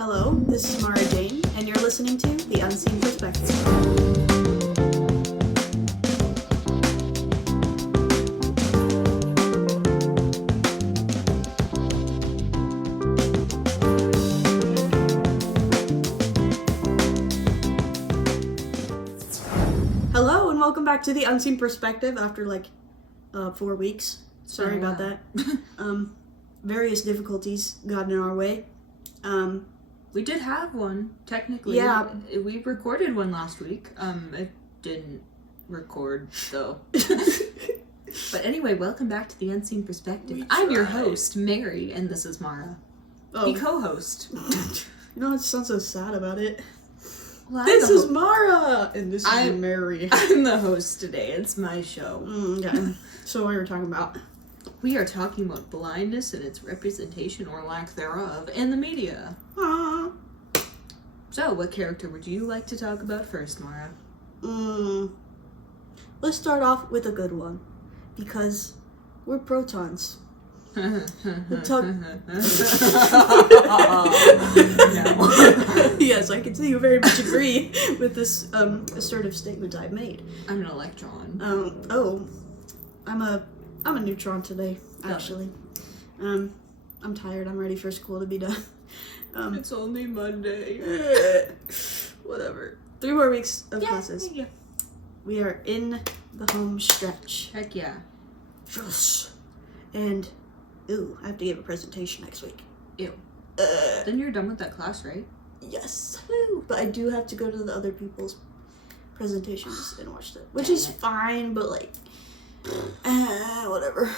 Hello, this is Mara Jane, and you're listening to The Unseen Perspective. Hello, and welcome back to The Unseen Perspective after 4 weeks. Sorry about that. Various difficulties got in our way. We did have one, technically. Yeah. We recorded one last week. It didn't record, though. But anyway, welcome back to The Unseen Perspective. I'm your host, Mary, and this is Mara. The co-host. You know, it sounds so sad about it. Well, This is Mara! And this is Mary. I'm the host today. It's my show. Okay. So what are we talking about? We are talking about blindness and its representation or lack thereof in the media. Aww. So, what character would you like to talk about first, Mara? Let's start off with a good one. Because we're protons. No. Yes, I can see you very much agree with this assertive statement I've made. I'm an electron. I'm a neutron today, actually. I'm tired. I'm ready for school to be done. It's only Monday. Whatever. 3 more weeks of classes. Yeah. We are in the home stretch. Heck yeah. Yes. And, I have to give a presentation next week. Ew. Then you're done with that class, right? Yes. Woo. But I do have to go to the other people's presentations and watch them. Which is fine, but whatever.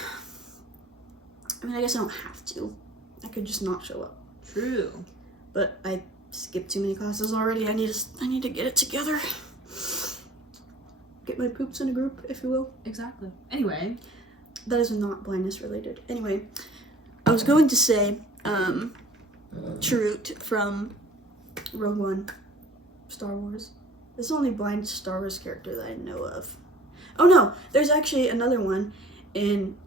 I mean, I guess I don't have to. I could just not show up. True. But I skipped too many classes already. I need to get it together. Get my poops in a group, if you will. Exactly. Anyway. That is not blindness related. Anyway, I was going to say, Chirrut from Rogue One, Star Wars. This is the only blind Star Wars character that I know of. Oh no, there's actually another one in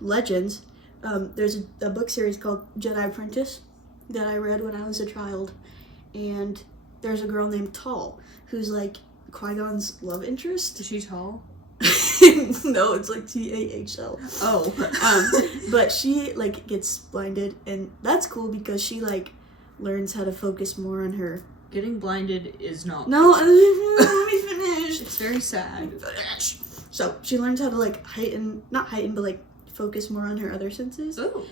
Legends. There's a book series called Jedi Apprentice that I read when I was a child. And there's a girl named Tall, who's like Qui-Gon's love interest. Is she tall? No, it's like Tahl. Oh. But she gets blinded, and that's cool because she learns how to focus more on her. Getting blinded is not. No, let me finish. It's very sad. So she learns how to not heighten, but focus more on her other senses. Oh.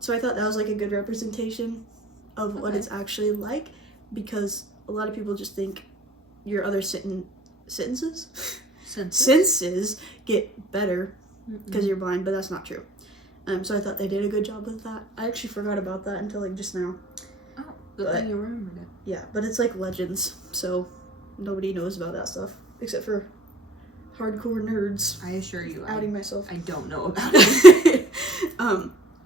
So I thought that was a good representation of what it's actually like, because a lot of people just think your other senses get better because you're blind, but that's not true. So I thought they did a good job with that. I actually forgot about that until just now. Oh, but you remembered it. Yeah, but it's Legends, so nobody knows about that stuff except for hardcore nerds. I assure you, outing myself. I don't know about it.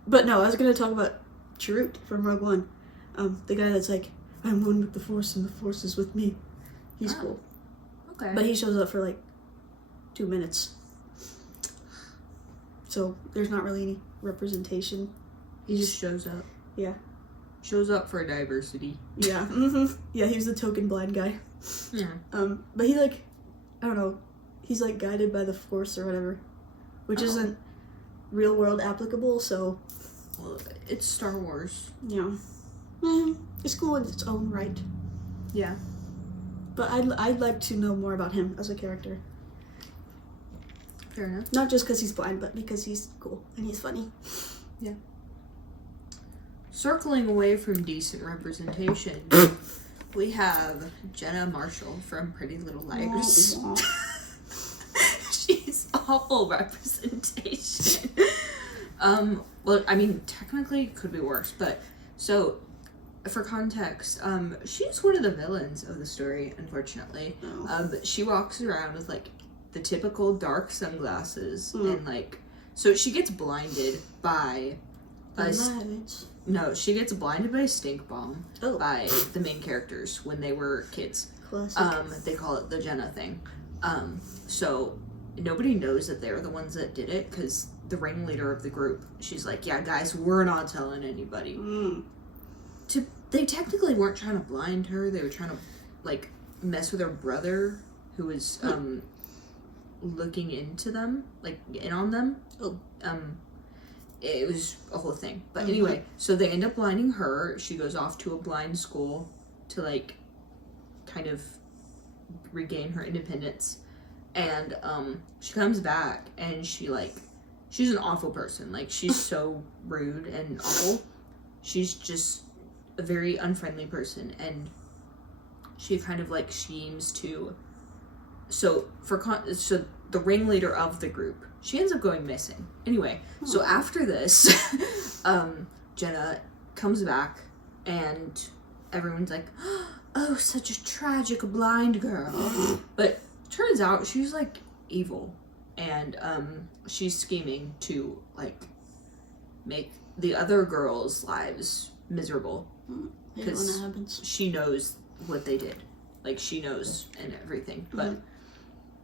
But no, I was gonna talk about Chirrut from Rogue One. The guy that's I'm one with the Force and the Force is with me. He's cool. Okay. But he shows up for 2 minutes. So there's not really any representation. He just shows up. Yeah. Shows up for diversity. Yeah. Yeah, he's the token blind guy. Yeah. But he I don't know, he's guided by the Force or whatever, which isn't real world applicable, so. Well, it's Star Wars. Yeah. It's cool in its own right. Yeah. But I'd like to know more about him as a character. Fair enough. Not just because he's blind, but because he's cool and he's funny. Yeah. Circling away from decent representation, we have Jenna Marshall from Pretty Little Liars. She's awful representation. Well, I mean, technically it could be worse, but so for context, she's one of the villains of the story, unfortunately. She walks around with the typical dark sunglasses and so she gets blinded by she gets blinded by a stink bomb by the main characters when they were kids. Classic. They call it the Jenna thing. So nobody knows that they're the ones that did it because the ringleader of the group, she's like, yeah, guys, we're not telling anybody. they technically weren't trying to blind her. They were trying to, like, mess with her brother, who was, looking into them, like, in on them. Oh. It was a whole thing. But anyway, so they end up blinding her. She goes off to a blind school to, like, kind of regain her independence. And, she comes back, and she's an awful person. Like, she's so rude and awful. She's just a very unfriendly person, and she kind of, like, schemes to... So the ringleader of the group, she ends up going missing. Anyway, so after this, Jenna comes back, and everyone's like, oh, such a tragic blind girl. But turns out she's, like, evil, and she's scheming to, like, make the other girls' lives miserable. Because when that happens, she knows what they did. Like, she knows and everything. But,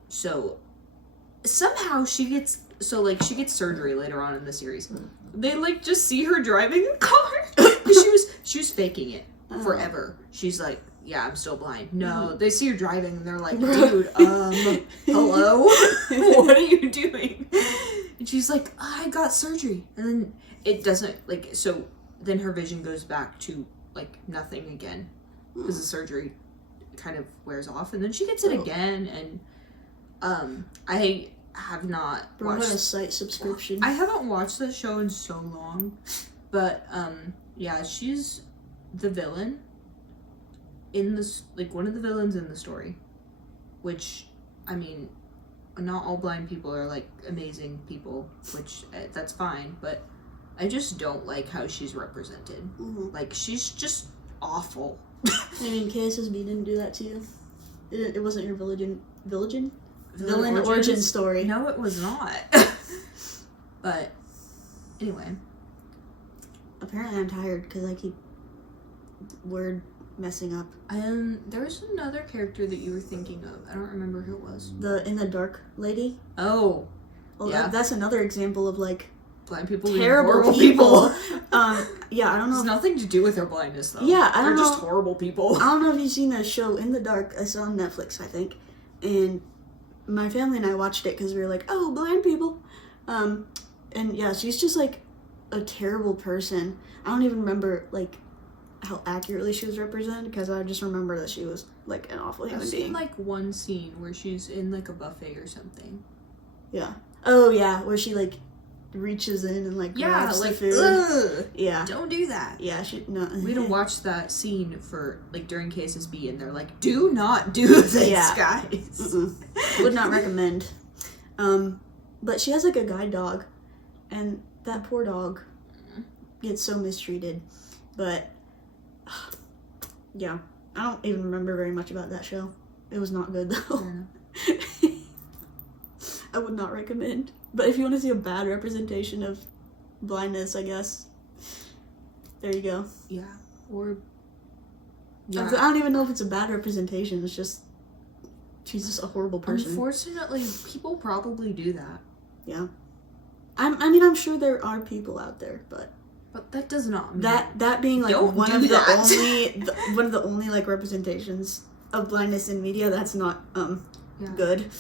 so, somehow she gets surgery later on in the series. They, like, just see her driving a car. she was faking it forever. She's like, yeah, I'm still blind. No, they see her driving and they're like, dude, hello? What are you doing? And she's like, I got surgery. And then it doesn't, like, so then her vision goes back to, like, nothing again. Because the surgery kind of wears off. And then she gets it again. And I have not watched... a site subscription. I haven't watched this show in so long. But, yeah, she's the villain in this, like, one of the villains in the story. Which, I mean, not all blind people are, like, amazing people. Which, that's fine. But I just don't like how she's represented. Like, she's just awful. I mean, KSSB didn't do that to you. It wasn't your villain Origins? origin story. No, it was not. But anyway, apparently I'm tired because I keep word messing up. There's another character that you were thinking of. I don't remember who it was. The in the dark lady. Oh, yeah. That's another example of, like, blind people, terrible people. Yeah, I don't know. It's nothing to do with their blindness, though. Yeah, I don't know. They're just horrible people. I don't know if you've seen that show In the Dark. It's on Netflix, I think. And my family and I watched it because we were like, oh, blind people. And yeah, she's just, like, a terrible person. I don't even remember, like, how accurately she was represented because I just remember that she was, like, an awful human being. I've seen, like, one scene where she's in, like, a buffet or something. Yeah. Oh, yeah, where she, like, reaches in and, like, grabs the food. Ugh, yeah. Don't do that. Yeah, We had to watch that scene for, like, during KSSB, and they're like, do not do this, guys. Would not recommend. But she has, like, a guide dog, and that poor dog gets so mistreated. But, yeah, I don't even remember very much about that show. It was not good, though. I would not recommend. But if you want to see a bad representation of blindness, I guess, there you go. Yeah. Or... Yeah. I don't even know if it's a bad representation. It's just, she's just a horrible person. Unfortunately, people probably do that. Yeah. I mean, I'm sure there are people out there, but that does not mean... That being, like, one of the only, like, representations of blindness in media, that's not, good.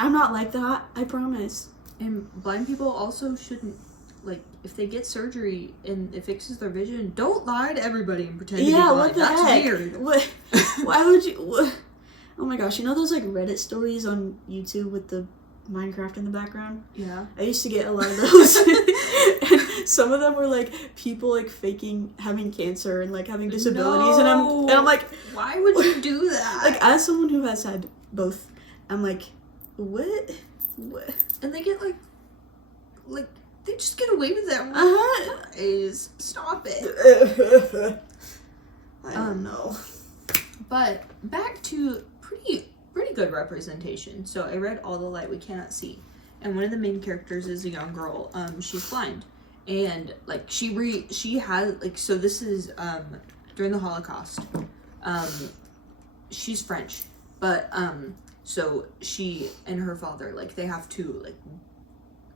I'm not like that, I promise. And blind people also shouldn't, like, if they get surgery and it fixes their vision, don't lie to everybody and pretend to be blind. What the That's heck? weird. What? Why would you... What? Oh my gosh, you know those, like, Reddit stories on YouTube with the Minecraft in the background? Yeah. I used to get a lot of those. And some of them were, like, people, like, faking having cancer and, like, having disabilities. No. And I'm like... Why would you do that? Like, as someone who has had both, I'm like... What? And they get, like, they just get away with that. Guys, stop it. I don't know. But back to pretty good representation. So I read All the Light We Cannot See, and one of the main characters is a young girl. She's blind, and, like, she has, like, so this is during the Holocaust. She's French, but so she and her father, like, they have to, like,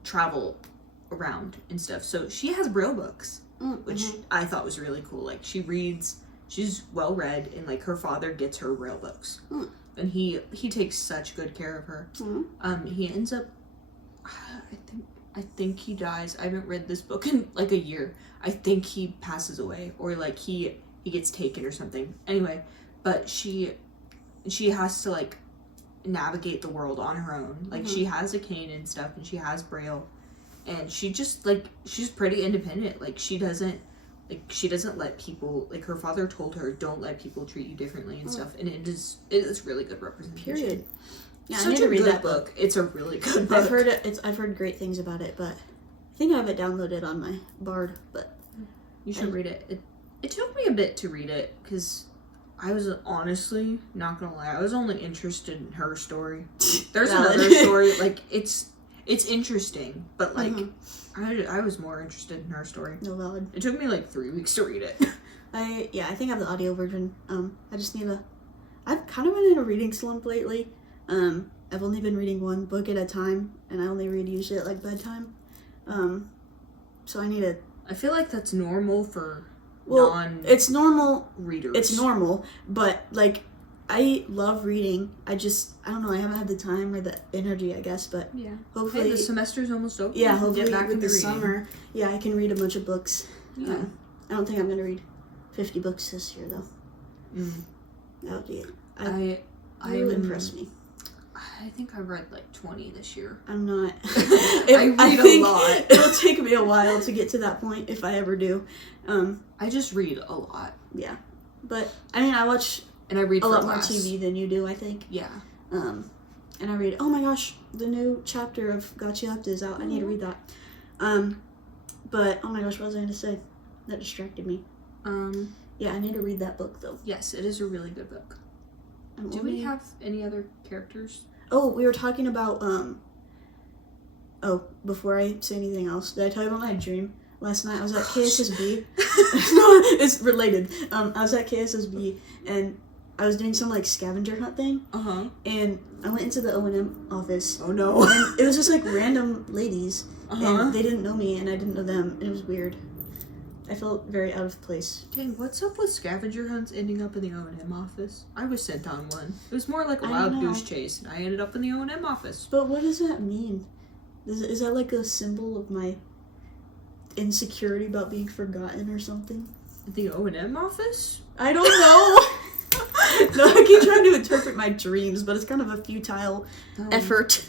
travel around and stuff. So she has Braille books. which I thought was really cool. Like, she's well read, and like her father gets her real books, and he takes such good care of her. He ends up, I think he dies. I haven't read this book in like a year. I think he passes away, or like he gets taken or something. Anyway, but she has to like navigate the world on her own. Like, she has a cane and stuff, and she has Braille, and she just like, she's pretty independent. Like, she doesn't let people, like, her father told her, don't let people treat you differently and stuff, and it is really good representation. Period. Yeah, Such I need to read good that book. It's a really good book. I've heard great things about it, but I think I have it downloaded on my Bard. But you should read it. It took me a bit to read it because I was honestly not gonna lie. I was only interested in her story. There's another story, like it's interesting, but like I was more interested in her story. No, valid. It took me like 3 weeks to read it. I think I have the audio version. I just need I've kind of been in a reading slump lately. I've only been reading one book at a time, and I only read usually at like bedtime. So I need to. I feel like that's normal for it's normal readers. It's normal, but like I love reading. I don't know. I haven't had the time or the energy, I guess. But yeah, hopefully the semester's almost over. Yeah, hopefully get back with the reading. summer, I can read a bunch of books. Yeah, I don't think I'm gonna read 50 books this year though. That would be it. It would impress me. I think I've read like 20 this year. I'm not. I read a lot. It'll take me a while to get to that point if I ever do. I just read a lot. Yeah, but I mean, I watch and I read a for lot class. more TV than you do, I think. Yeah. And I read. Oh my gosh, the new chapter of Gotcha Left is out. I need to read that. But oh my gosh, what was I going to say? That distracted me. Yeah, I need to read that book though. Yes, it is a really good book. Do we have any other characters? Oh, we were talking about, before I say anything else, did I tell you about my dream? Last night I was at KSSB. No, it's related. I was at KSSB, and I was doing some, like, scavenger hunt thing. And I went into the O&M office. Oh, no. And it was just, like, random ladies. And they didn't know me, and I didn't know them, and it was weird. I felt very out of place. Dang, what's up with scavenger hunts ending up in the O&M office? I was sent on one. It was more like a wild goose chase, and I ended up in the O&M office. But what does that mean? Is that like a symbol of my insecurity about being forgotten or something? The O&M office? I don't know. No, I keep trying to interpret my dreams, but it's kind of a futile effort.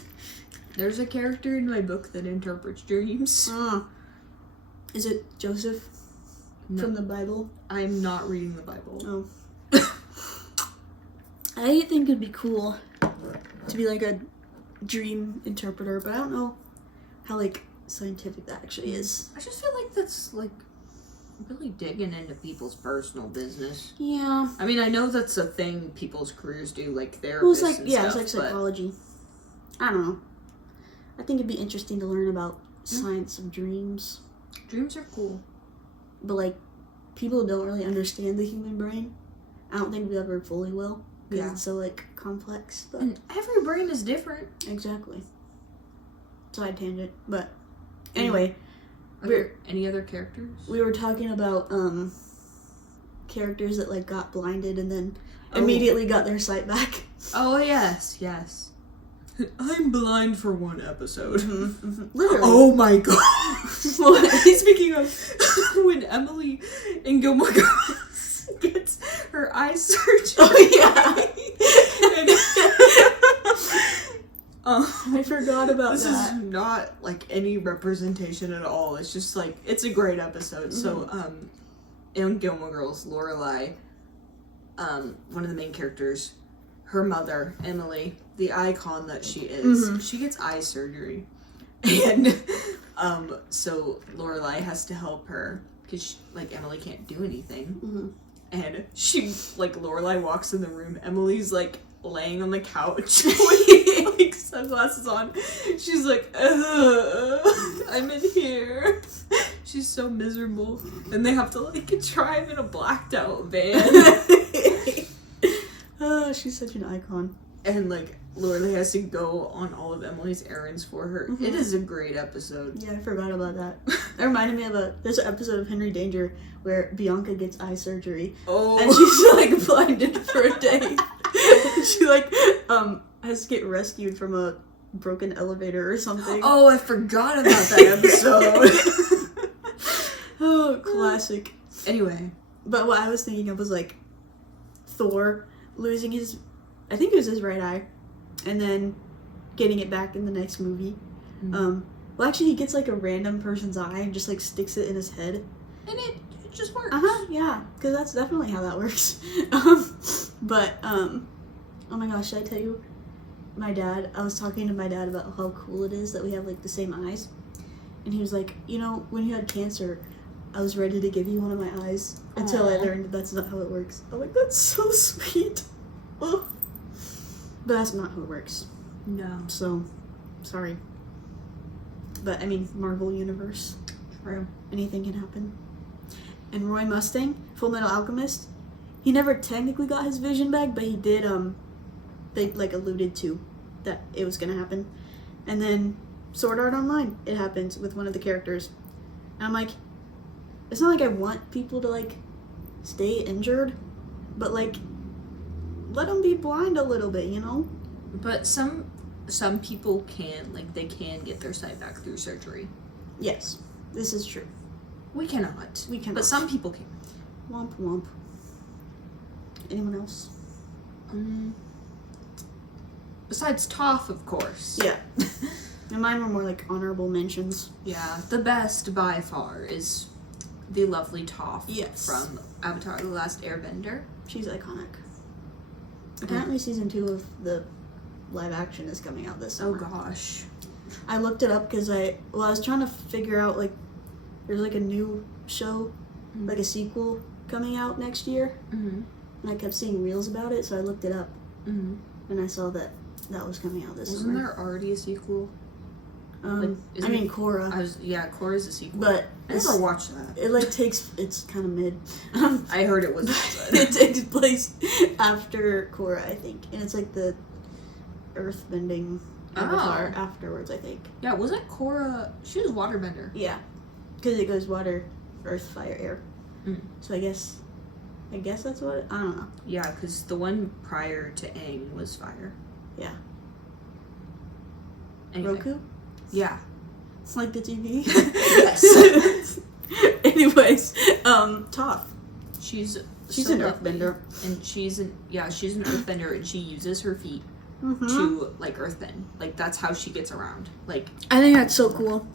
There's a character in my book that interprets dreams. Is it Joseph? No. From the Bible? I'm not reading the Bible. Oh. I think it'd be cool to be like a dream interpreter, but I don't know how like scientific that actually is. I just feel like that's like really digging into people's personal business. Yeah. I mean, I know that's a thing people's careers do, like therapists Well, it's like and it's stuff, like psychology. I don't know. I think it'd be interesting to learn about science of dreams. Dreams are cool. But, like, people don't really understand the human brain. I don't think we ever fully will. Because it's so, like, complex. But and every brain is different. Exactly. Side tangent. But, anyway. Are there any other characters? We were talking about, characters that, like, got blinded and then immediately got their sight back. Oh, yes. I'm blind for one episode. Literally. Oh my god. Speaking of, when Emily in Gilmore Girls gets her eye surgery. Oh yeah. I forgot about this that. This is not like any representation at all. It's just like, it's a great episode. So, in Gilmore Girls, Lorelai, one of the main characters, her mother, Emily, the icon that she is, she gets eye surgery. And, so Lorelai has to help her, because, like, Emily can't do anything. And Lorelai walks in the room, Emily's, like, laying on the couch with, like, sunglasses on. She's like, I'm in here. She's so miserable. And they have to, like, drive in a blacked out van. Oh, she's such an icon. and like Lorelai has to go on all of Emily's errands for her. Mhm. It is a great episode. Yeah, I forgot about that. That reminded me of there's an episode of Henry Danger where Bianca gets eye surgery. Oh. And she's like blinded for a day. She like has to get rescued from a broken elevator or something. Oh, I forgot about that episode. Oh, classic. Anyway. But what I was thinking of was like Thor losing I think it was his right eye, and then getting it back in the next movie. Mm-hmm. Well, actually, he gets like a random person's eye and just like sticks it in his head. And it just works. Yeah, because that's definitely how that works. Oh my gosh, should I tell you? I was talking to my dad about how cool it is that we have like the same eyes. And he was like, when you had cancer, I was ready to give you one of my eyes until I learned that's not how it works. I'm like, that's so sweet. Oh. But that's not how it works. No. So, sorry. But, I mean, Marvel Universe. True. Anything can happen. And Roy Mustang, Full Metal Alchemist, he never technically got his vision back, but he did, they, like, alluded to that it was gonna happen. And then, Sword Art Online, it happens with one of the characters. And I'm like, it's not like I want people to, like, stay injured, but, like, let them be blind a little bit, But some people can, like, they can get their sight back through surgery. Yes, this is true. We cannot. We cannot. But some people can. Womp womp. Anyone else? Besides Toph, of course. Yeah. And mine were more like honorable mentions. Yeah, the best by far is the lovely Toph. Yes. From Avatar: The Last Airbender. She's iconic. Apparently season 2 of the live action is coming out this summer. Oh gosh. I looked it up because I was trying to figure out, like, there's like a new show, like a sequel coming out next year. Mm-hmm. And I kept seeing reels about it, so I looked it up. Mm-hmm. And I saw that was coming out this Wasn't summer. there already a sequel? Korra. Korra's a sequel. But I never watched that. It like it's kind of mid. I heard it was It takes place after Korra, I think, and it's like the earthbending avatar afterwards, I think. Yeah, wasn't Korra? She was waterbender. Yeah, because it goes water, earth, fire, air. Mm. So I guess that's what I don't know. Yeah, because the one prior to Aang was fire. Yeah. Anyway. Roku. Yeah. It's like the TV. Yes. Anyways, Toph. She's She's so an lovely. earthbender. And she's an earthbender, and she uses her feet to like earthbend. Like that's how she gets around. Like I think that's so cool.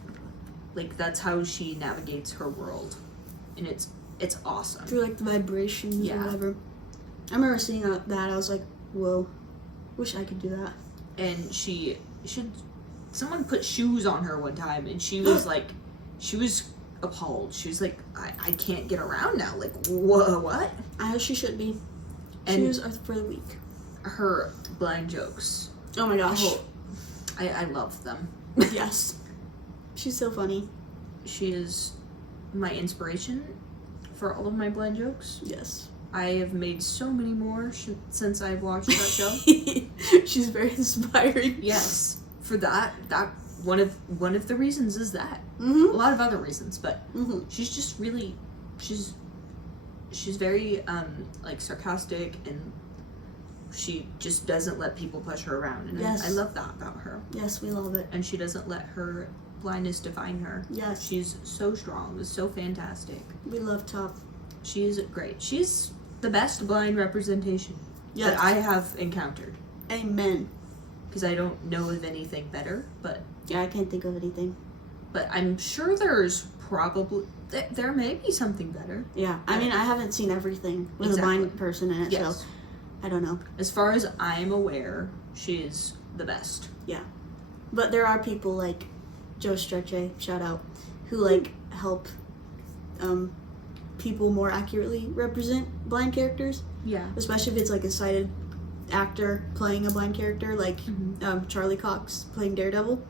Like that's how she navigates her world, and it's awesome. Through like the vibrations or whatever. I remember seeing that. I was like, whoa, wish I could do that. And she should. Someone put shoes on her one time, and she was like, she was appalled. She was like, I can't get around now. Like, what? As she should be. And shoes are for the weak. Her blind jokes. Oh my gosh. Oh, I love them. Yes. She's so funny. She is my inspiration for all of my blind jokes. Yes. I have made so many more since I've watched that show. She's very inspiring. Yes. For that one of the reasons is that. Mm-hmm. A lot of other reasons, but she's just really she's very like sarcastic, and she just doesn't let people push her around, and I love that about her. Yes, we love it. And she doesn't let her blindness define her. Yes. She's so strong, is so fantastic. We love Toph. She is great. She's the best blind representation that I have encountered. Amen. Because I don't know of anything better, but... Yeah, I can't think of anything. But I'm sure there's probably... There may be something better. Yeah. I mean, I haven't seen everything with a blind person in it, so I don't know. As far as I'm aware, she is the best. Yeah. But there are people like Joe Strecce, shout out, who like help people more accurately represent blind characters. Yeah. Especially if it's like a sighted actor playing a blind character, like Charlie Cox playing Daredevil.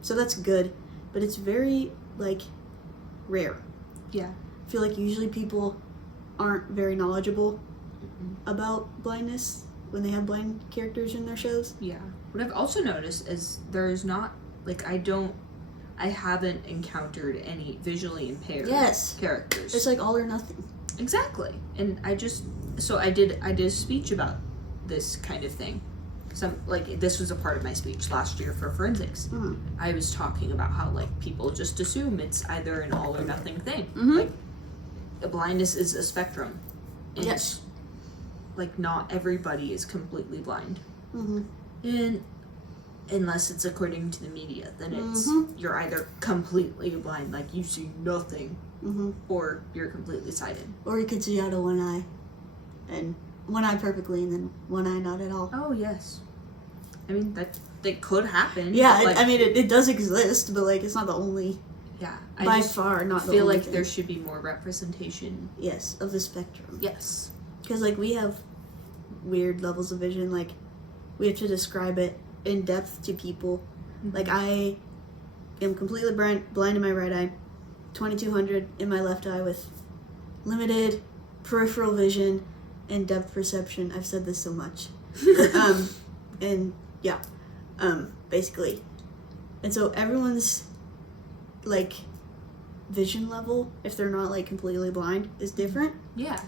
So that's good, but it's very like rare. Yeah. I feel like usually people aren't very knowledgeable about blindness when they have blind characters in their shows. Yeah. What I've also noticed is there's not, like, I haven't encountered any visually impaired characters. It's like all or nothing. Exactly. And I did a speech about this kind of thing. This was a part of my speech last year for forensics. Mm-hmm. I was talking about how, like, people just assume it's either an all or nothing thing. Mm-hmm. Like, blindness is a spectrum. And Yes. like, not everybody is completely blind. Mm-hmm. And unless it's according to the media, then it's you're either completely blind, like you see nothing, or you're completely sighted. Or you could see out of one eye, and one eye perfectly, and then one eye not at all. Oh yes, I mean that could happen. Yeah, like, it does exist, but like it's not the only. Yeah, by far not the only. I feel like thing. there should be more representation. Yes, of the spectrum. Yes, because like we have weird levels of vision. Like we have to describe it in depth to people. Like I am completely blind in my right eye, 2200 in my left eye with limited peripheral vision and depth perception. I've said this so much. And yeah, basically. And so everyone's like vision level, if they're not like completely blind, is different. Yeah.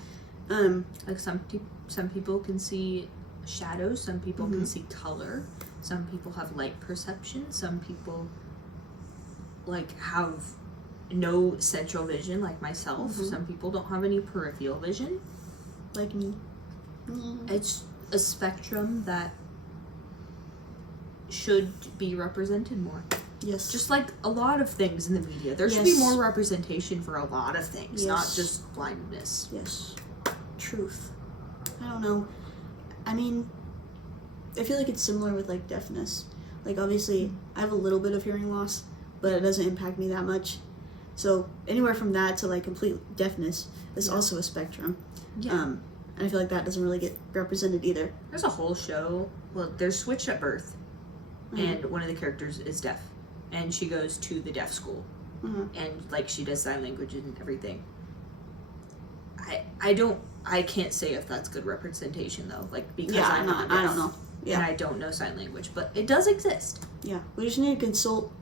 Like some people can see shadows, some people can see color, some people have light perception, some people like have no central vision like myself, some people don't have any peripheral vision like me. It's a spectrum that should be represented more. Yes. Just like a lot of things in the media. There should be more representation for a lot of things, not just blindness. Yes. Truth. I don't know. I mean, I feel like it's similar with like deafness. Like obviously I have a little bit of hearing loss, but it doesn't impact me that much. So anywhere from that to like complete deafness is also a spectrum. Yeah. And I feel like that doesn't really get represented either. There's a whole show. Well, there's Switched at Birth, and one of the characters is deaf, and she goes to the deaf school, and like she does sign language and everything. I can't say if that's good representation though, like because I'm not deaf, I don't know. Yeah. And I don't know sign language, but it does exist. Yeah, we just need to consult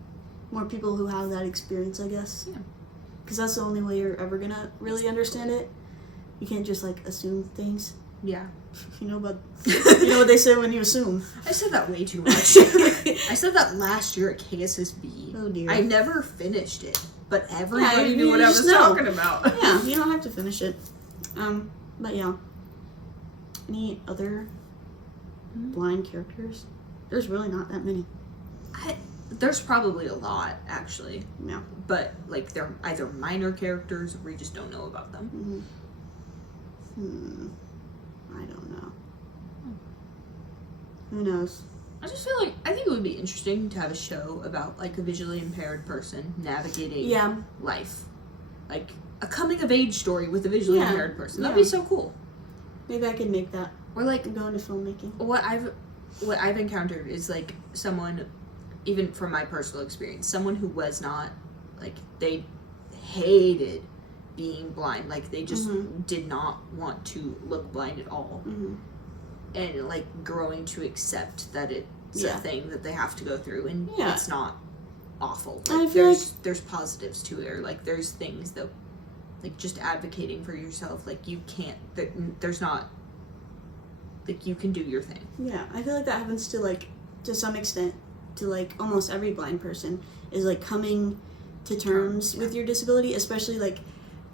more people who have that experience, I guess. Yeah. Because that's the only way you're ever gonna really understand it. You can't just like assume things. Yeah. You know what they say when you assume. I said that way too much. I said that last year at KSSB. Oh dear. I never finished it, but everybody knew what I was talking about. Yeah, you don't have to finish it. But yeah. Any other blind characters? There's really not that many. There's probably a lot, actually. Yeah. But, like, they're either minor characters or we just don't know about them. I don't know. Who knows? I just feel like, I think it would be interesting to have a show about, like, a visually impaired person navigating life. Like, a coming-of-age story with a visually impaired person. That'd be so cool. Maybe I could make that. Or, like, go into filmmaking. What I've encountered is, like, someone, even from my personal experience, someone who was not, like, they hated being blind. Like, they just did not want to look blind at all. And, like, growing to accept that it's a thing that they have to go through, and it's not awful. Like, there's positives to it, or, like, there's things that, like, just advocating for yourself, like, you can't, there's not, like, you can do your thing. Yeah, I feel like that happens to, like, to some extent, to, like, almost every blind person, is, like, coming to terms with your disability, especially, like,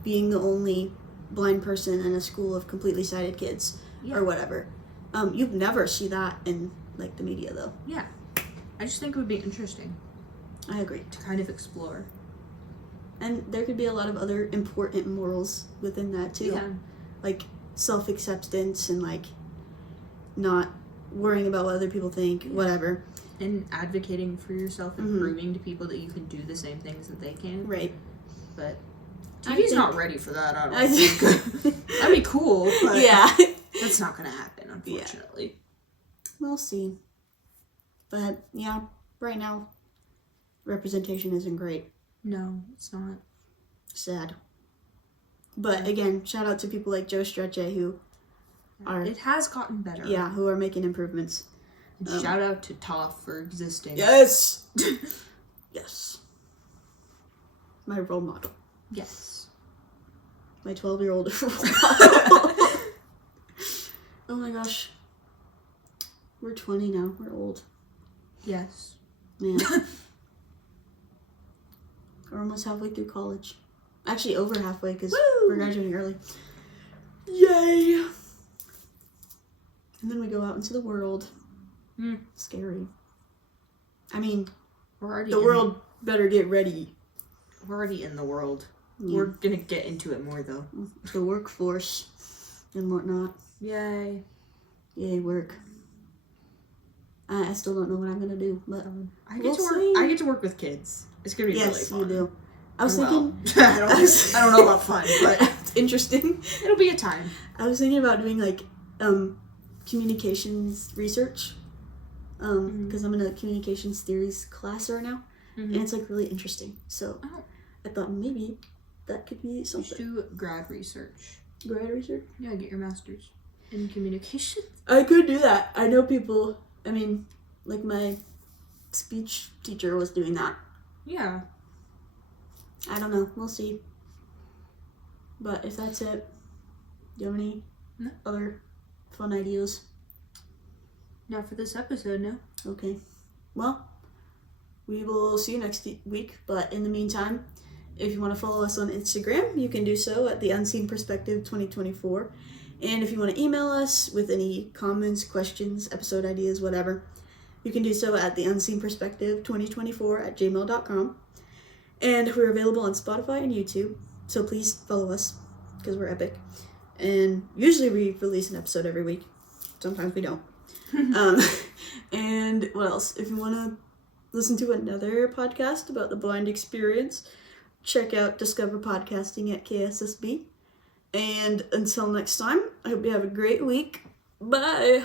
being the only blind person in a school of completely sighted kids, or whatever. You'd never see that in, like, the media, though. Yeah. I just think it would be interesting. I agree. To kind of explore. And there could be a lot of other important morals within that, too. Yeah. Like, self-acceptance and, like, not worrying about what other people think, whatever. And advocating for yourself and proving to people that you can do the same things that they can. Right. But TV's not ready for that, I don't think. That'd be cool, but that's not going to happen, unfortunately. Yeah. We'll see. But, yeah, right now, representation isn't great. No, it's not. Sad. But, again, shout out to people like Joe Strecce, who It has gotten better. Yeah, who are making improvements. And shout out to Toph for existing. Yes! Yes. My role model. Yes. My 12-year-old role model. Oh my gosh. We're 20 now. We're old. Yes. Man. We're almost halfway through college. Actually, over halfway because we're graduating early. Yay! And then we go out into the world. Scary. I mean, the world better get ready. We're already in the world. Yeah. We're gonna get into it more though. The workforce and whatnot. Yay. Yay, work. I still don't know what I'm gonna do, but I get to work with kids. It's gonna be really fun. Yes, you do. I was thinking. I don't know about fun, but it's interesting. It'll be a time. I was thinking about doing like communications research, because I'm in a communications theories class right now, and it's like really interesting. So I thought maybe that could be something. You should do grad research. Grad research? Yeah, get your master's in communications. I could do that. I know people. I mean, like my speech teacher was doing that. Yeah. I don't know. We'll see. But if that's it, do you have any other fun ideas? Not for this episode, no. Okay. Well, we will see you next week. But in the meantime, if you want to follow us on Instagram, you can do so at The Unseen Perspective 2024. And if you want to email us with any comments, questions, episode ideas, whatever, you can do so at theunseenperspective2024@gmail.com. And we're available on Spotify and YouTube, so please follow us, because we're epic. And usually we release an episode every week. Sometimes we don't. And what else? If you want to listen to another podcast about the blind experience, check out Discover Podcasting at KSSB. And until next time, I hope you have a great week. Bye!